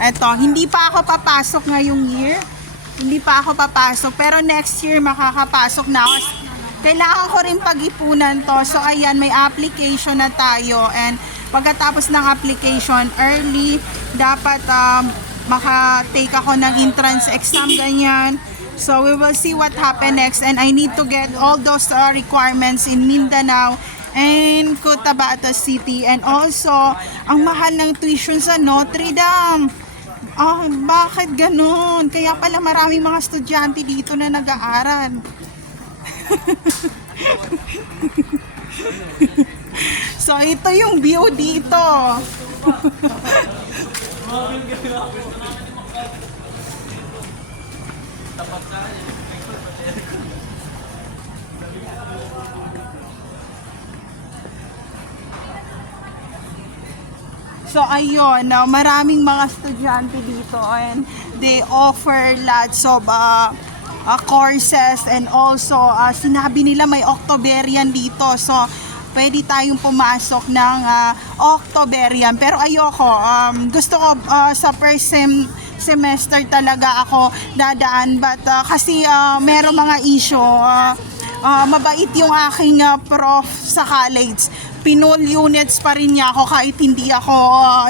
Eto, hindi pa ako papasok ngayong year. Hindi pa ako papasok. Pero next year makakapasok na ako. Kailangan ko rin pag-ipunan to. So ayan, may application na tayo. And pagkatapos ng application, early, dapat maka-take ako ng entrance exam, ganyan. So we will see what happen next. And I need to get all those requirements in Mindanao and Cotabato City. And also, ang mahal ng tuition sa Notre Dame. Bakit ganun? Kaya pala maraming mga estudyante dito na nag-aaral. So, ito yung view dito. So ayun, maraming mga estudyante dito and they offer lots of courses and also sinabi nila may Octoberian dito. So pwede tayong pumasok ng Octoberian. Pero ayoko, gusto ko sa first semester talaga ako dadaan. But kasi merong mga issue, mabait yung aking prof sa college. Pinol units pa rin niya ako kahit hindi ako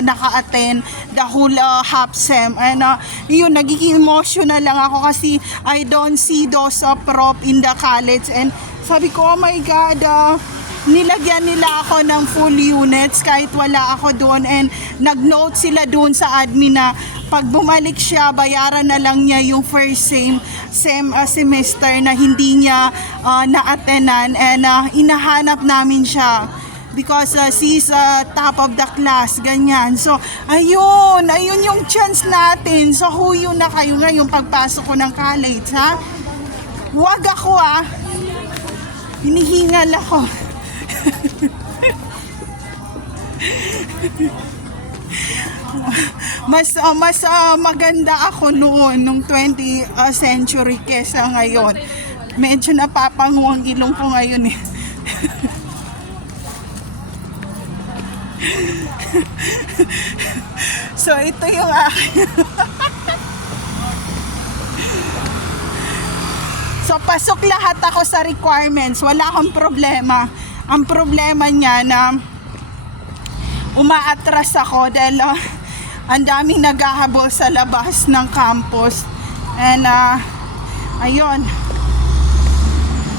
naka-attend the whole half sem. And yun, nagiging emotional lang ako kasi I don't see those prof in the college. And sabi ko, oh my God, nilagyan nila ako ng full units kahit wala ako doon. And nag-note sila doon sa admin na pag bumalik siya, bayaran na lang niya yung first semester na hindi niya na-attendan. And inahanap namin siya because she's top of the class, ganyan. So, ayun yung chance natin. So, huyo na kayo ngayong pagpasok ko ng college, ha? Huwag ako, hinihingal ako. Mas maganda ako noon, nung 20th century kesa ngayon. Medyo napapango ang ilong ko ngayon, eh. So ito yung akin. So pasok lahat ako sa requirements, wala akong problema. Ang problema niya na umaatras ako dahil ang daming naghahabol sa labas ng campus. And ayun,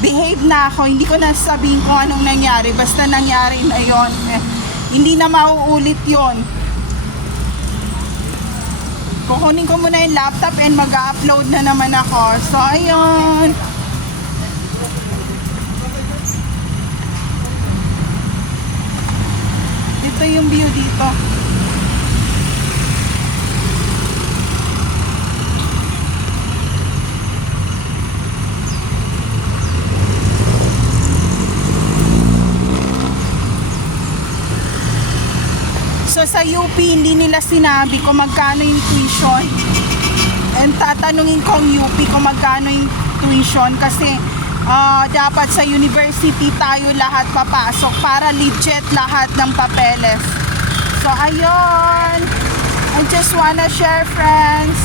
behave na ako, hindi ko na sabihin kung anong nangyari, basta nangyari na yon. Hindi na mauulit yon. Kukunin ko muna yung laptop and mag-upload na naman ako. So, ayun. Ito yung view dito. So sa UP, hindi nila sinabi kung magkano yung tuition. And tatanungin ko ang UP kung magkano yung tuition kasi dapat sa university tayo lahat papasok para legit lahat ng papeles. So ayun, I just wanna share, friends.